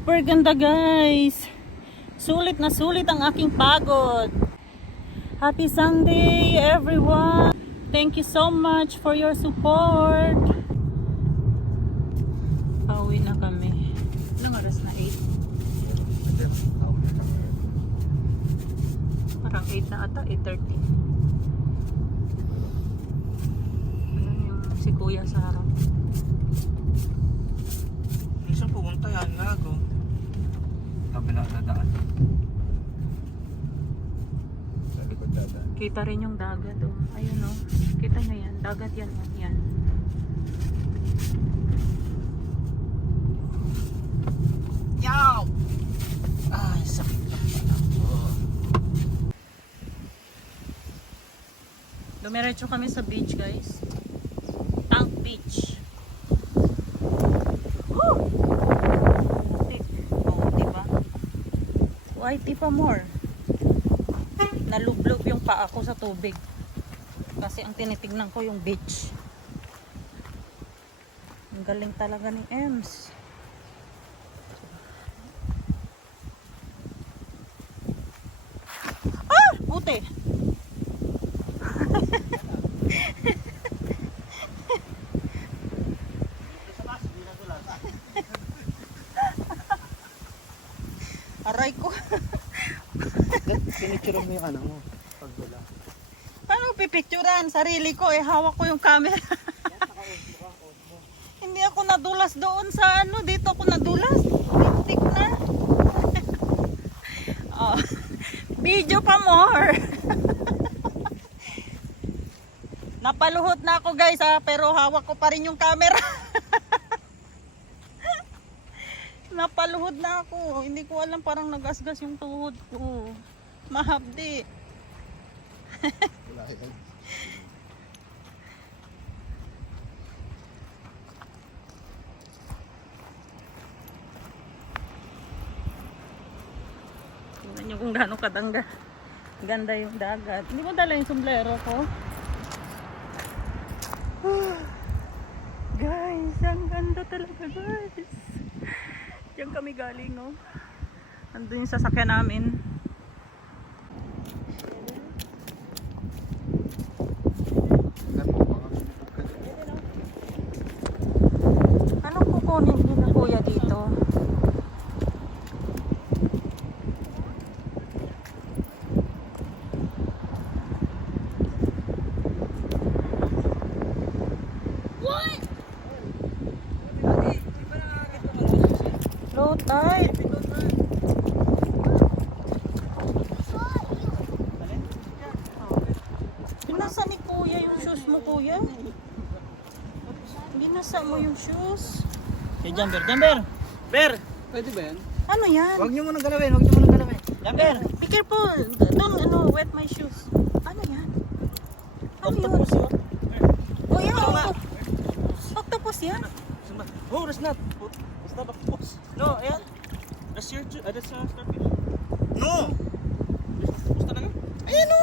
Super ganda guys. Sulit na sulit ang aking pagod. Happy Sunday everyone. Thank you so much for your support. Pauwi na kami. Ilang oras na? 8? Parang 8 na ata, 8:30. Ayan yung si Kuya sa harap. Saan pupunta yan? Gago. Sabi na dadaan. Sa likod dadaan. Kita rin yung dagat oh. Ayun oh. Kita nyo yan. Dagat yan oh. Yan. Yaw! Ay, sakit na pala. Dumiretso kami sa beach guys. Tank Beach. Woo! Tik. Oh, diba? Whitey pa more. Nalublob yung paa ko sa tubig. Kasi ang tinitignan ko yung beach. Ang galing talaga ni Ems. Ah! Buti! Aray ko. Pinicture mo yung ano mo. Pagdala. Paano pipicturan? Sarili ko eh. Hawak ko yung camera. Hindi ako nadulas doon sa ano. Dito ako nadulas. Lintik na. Oh. Video pa more. Napaluhot na ako guys ha. Pero hawak ko pa rin yung camera. Napaluhod na ako. Hindi ko alam, parang nagasgas yung tuhod ko. Mahapdi. Tingnan nyo kung gaano kadangga. Ganda yung dagat. Hindi ko dala yung sombrero ko. Guys, ang ganda talaga guys. Diyan kami galing, no? Andun yung sasakyan namin. Anong kukunin din na kuya dito? Low tide. Binasa ni kuya yung shoes mo, kuya. Binasa mo yung shoes. Hey, Jumper! Jumper! Ber! Pwede ba yan? Ano yan? Huwag niyo munang galawin. Huwag niyo munang galawin. Jumper! Be careful. Don't wet my shoes. Ano yan? Ano yun? Octopus yun. Oh, yan. Octopus yan. Oh, that's not. That's not octopus. No, ayan. That's your starfish. No! That's octopus talaga? Ayan o!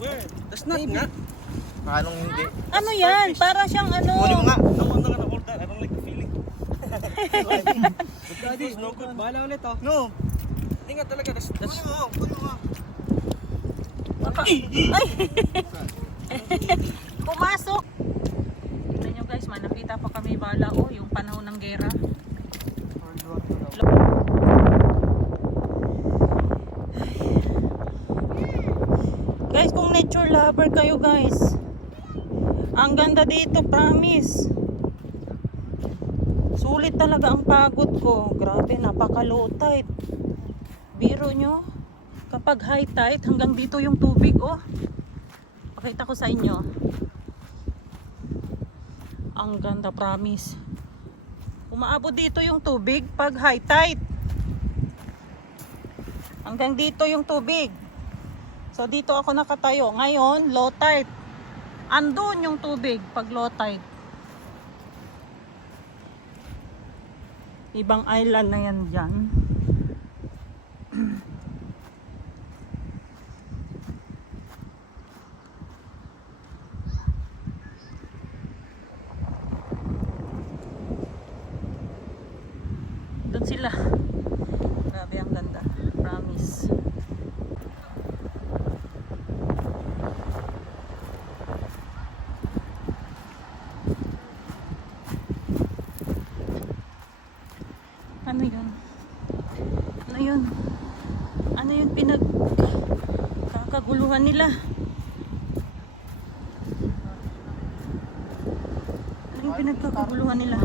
Where? That's not nga. Anong hindi? Ano yan? Para siyang ano. Kunin mo nga. I want na hold that. I don't like the feeling. Daddy, no good. Bahala ulit oh. No. Hindi nga talaga. That's... Kunin mo nga. Ay! Pumasok! Tignan nyo guys, nakita pa kami bala yung panahon ng gera. Guys, kung nature lover kayo guys, ang ganda dito, promise. Sulit talaga ang pagod ko. Grabe, napaka-low tide. Biro nyo, kapag high tide, hanggang dito yung tubig, oh. Pakita ko sa inyo. Ang ganda, promise. Umaabot dito yung tubig pag high tide. Hanggang dito yung tubig. So dito ako nakatayo. Ngayon, low tide. Andun yung tubig pag low tide. Ibang island na yan dyan. Doon sila. pinagkakaguluhan nila? Ano yung pinagkakaguluhan nila?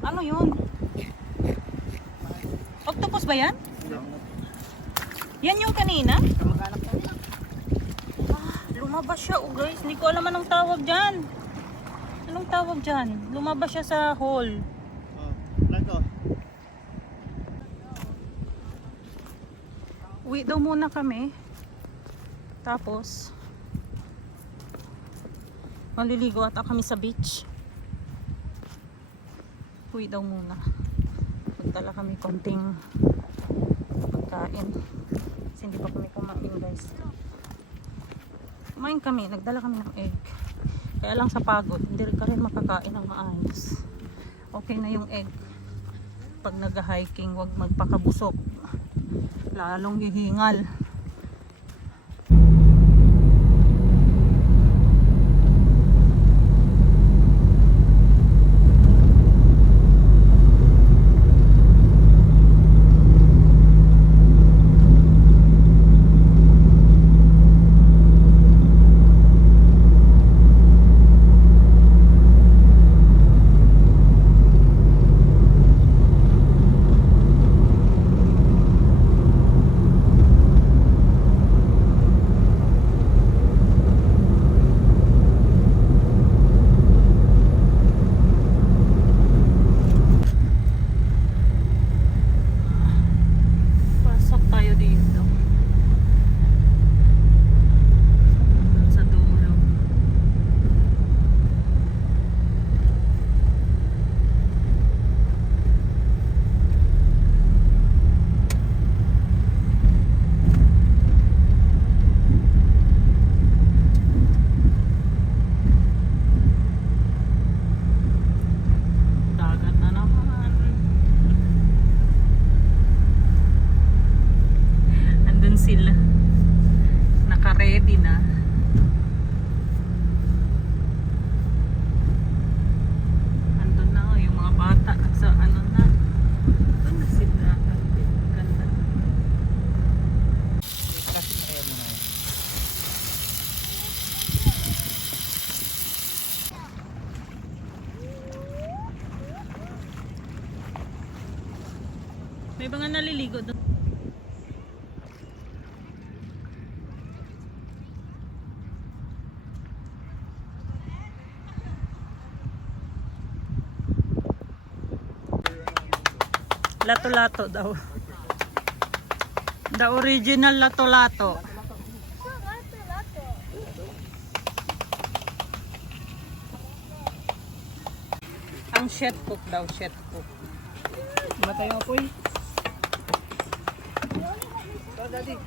Ano yun? Octopus ba yan? Yan yung kanina? Ah, lumabas siya oh guys. Hindi ko alam anong tawag dyan. Anong tawag dyan? Lumabas siya sa hole. Uwi daw muna kami. Tapos maliligo ata kami sa beach. Uwi daw muna. Magdala kami konting pagkain. Kasi hindi pa kami kumain guys. Kumain kami. Nagdala kami ng egg. Kaya lang sa pagod. Hindi ka rin makakain ng maayos. Okay na yung egg. Pag nag-hiking, huwag magpakabusok. Lalong hihingal. Pasok tayo dito. Doon sa dulo. Dagat na naman. Andun sila. Naka-ready na. Andun na oh, yung mga bata. Sa ano na. Andun na sila. Ganda. May mga naliligo doon. Lato-lato daw. The original lato-lato. Ang shet cook daw, shet cook. Matay ako eh. Daddy.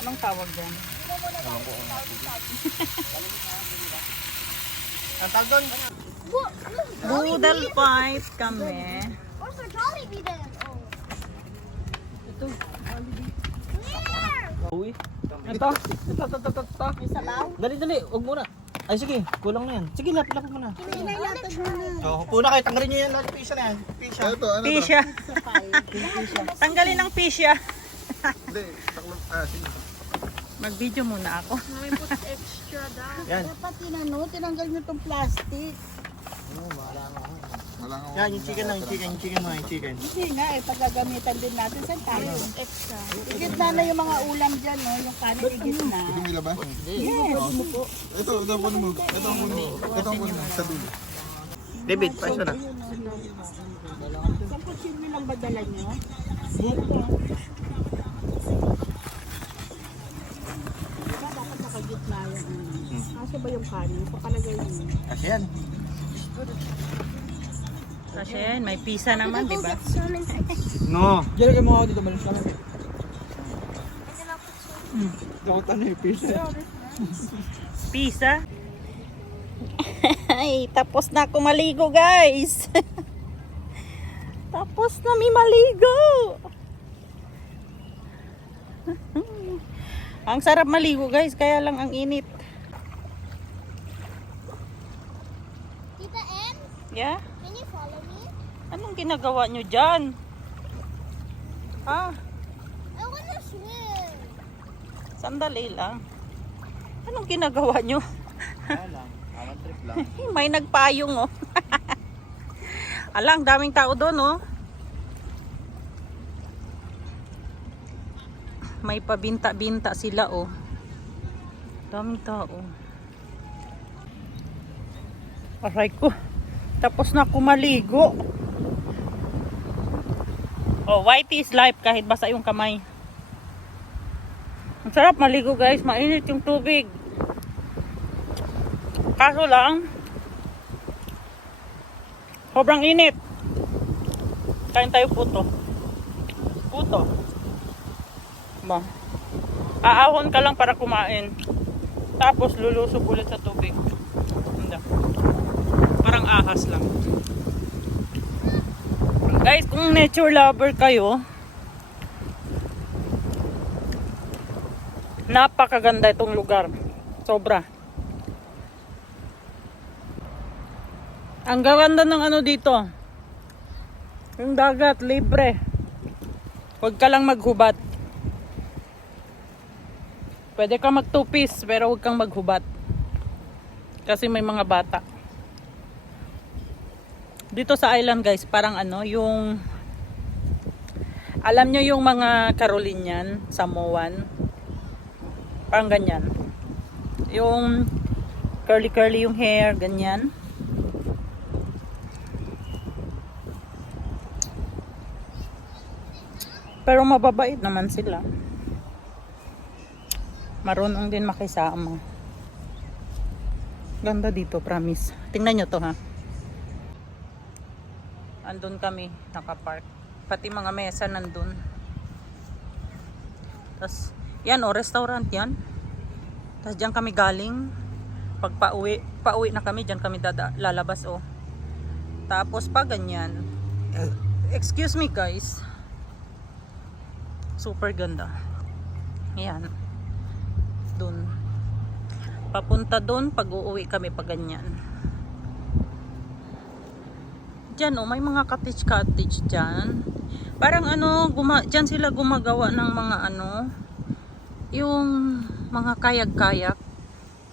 Anong tawag dyan? Ang tawag doon? Boodle fight kami. Where's the Jollibee then? Oh. Ito. Uwi. Ito. May sabaw? Dali, huwag muna. Ay sige, kulang na yan. Sige, lapit mo na. Inailatag mo na. Oh, una kayo, tanggalin nyo yan. Pisa na yan. Pisa. Ito, ano to? Pisha. Tanggalin ang pisha. Hindi, taklo. Sige. Mag-video muna ako. May put extra daw. Yan. Dapat tinanggal nyo itong plastic. Wala nga. Yan, yung chicken lang, yung chicken mo, yung chicken. Hindi nga eh, pagagamitan din natin. Saan tayo? Extra. Igitna na yung mga ulam dyan, no? Yung kanin igitna. Ito yung ilabas. Yes. Ito ang puno mo. Ito ang puno mo. Ito ang puno mo. Sa dulo. David, paisa na. Saan kutsilyo lang ba dala nyo? Diba dapat nakagitna yung Kaso ba yung kanin? Papalagay nyo. Kasi yan. Kasi yan, may pisa naman, di ba? No. Diyan kayo mga dito, malis lang. Dapat ano yung pisa. Pisa. Ay, tapos na ako maligo, guys. Tapos na mi maligo. Ang sarap maligo, guys, kaya lang ang init. Tita, Yeah? Can you follow me? Anong ginagawa nyo dyan? Ha? I wanna swim. Sandali lang. Anong ginagawa nyo? Wala lang. Aman trip lang. May nagpayong oh. Alang, daming tao doon oh. May pabinta-binta sila oh. Daming tao. Aray ko. Tapos na ako maligo. Oh, whitey is life kahit basa yung kamay. Ang sarap maligo guys. Mainit yung tubig. Kaso lang, sobrang init. Kain tayo puto. Puto. Ba? Aahon ka lang para kumain. Tapos lulusog ulit sa tubig. Hindi. Parang ahas lang. Guys, kung nature lover kayo, napakaganda itong lugar. Sobra. Ang ganda ng ano dito. Yung dagat, libre. Huwag ka lang maghubat. Pwede ka mag two-piece, pero huwag kang maghubat. Kasi may mga bata. Dito sa island guys, parang ano, yung... Alam nyo yung mga Carolinian, Samoan. Parang ganyan. Yung curly-curly yung hair, ganyan. Pero mababait naman sila. Marunong din makisama. Ganda dito, promise. Tingnan nyo to ha. Andun kami, nakapark. Pati mga mesa nandun. Tapos, yan o, restaurant yan. Tapos dyan kami galing. Pag pauwi na kami, dyan kami lalabas o. Tapos pa ganyan. Excuse me guys. Super ganda. Yan. Dun. Papunta dun pag uuwi kami pag ganyan. Diyan oh, may mga cottage diyan. Parang ano, diyan sila gumagawa ng mga ano, yung mga kayak-kayak.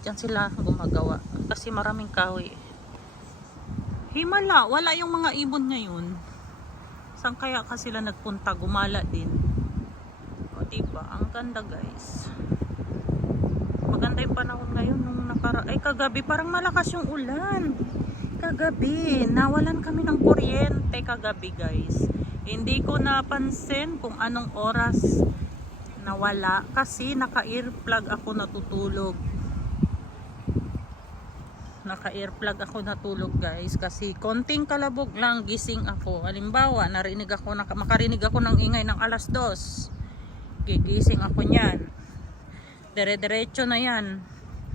Diyan sila gumagawa. Kasi maraming kahoy. Himala, wala yung mga ibon ngayon. Saan kaya ka sila nagpunta? Gumala din. O diba? Ang ganda guys. Maganda yung panahon ngayon nung ay kagabi parang malakas yung ulan. Kagabi, nawalan kami ng kuryente kagabi guys. Hindi ko napansin kung anong oras nawala kasi naka-earplug ako natutulog. Naka-earplug ako natulog guys kasi konting kalabog lang gising ako. Halimbawa, makarinig ako ng ingay ng alas 2. Gigising ako niyan. Dire-diretso na yan.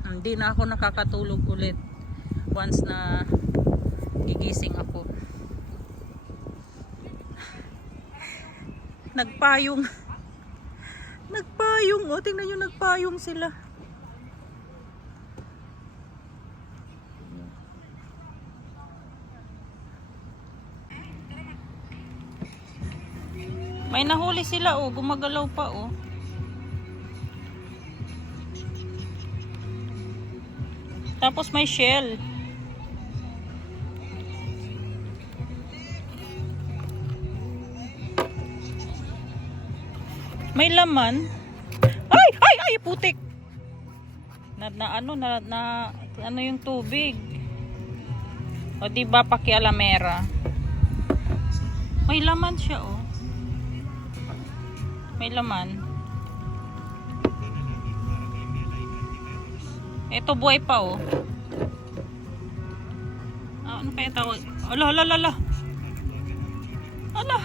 Hindi na ako nakakatulog ulit once na gigising ako. Nagpayong. Nagpayong. O, tingnan nyo, nagpayong sila. May nahuli sila, oh. Gumagalaw pa, oh. Tapos may shell. May laman. Ay, ay, ay, putik. Ano yung tubig. O diba pakialamera. May laman siya, oh. May laman. Ito buhay pa, oh. Ano kaya tawag? Ala, ala, ala. Ala.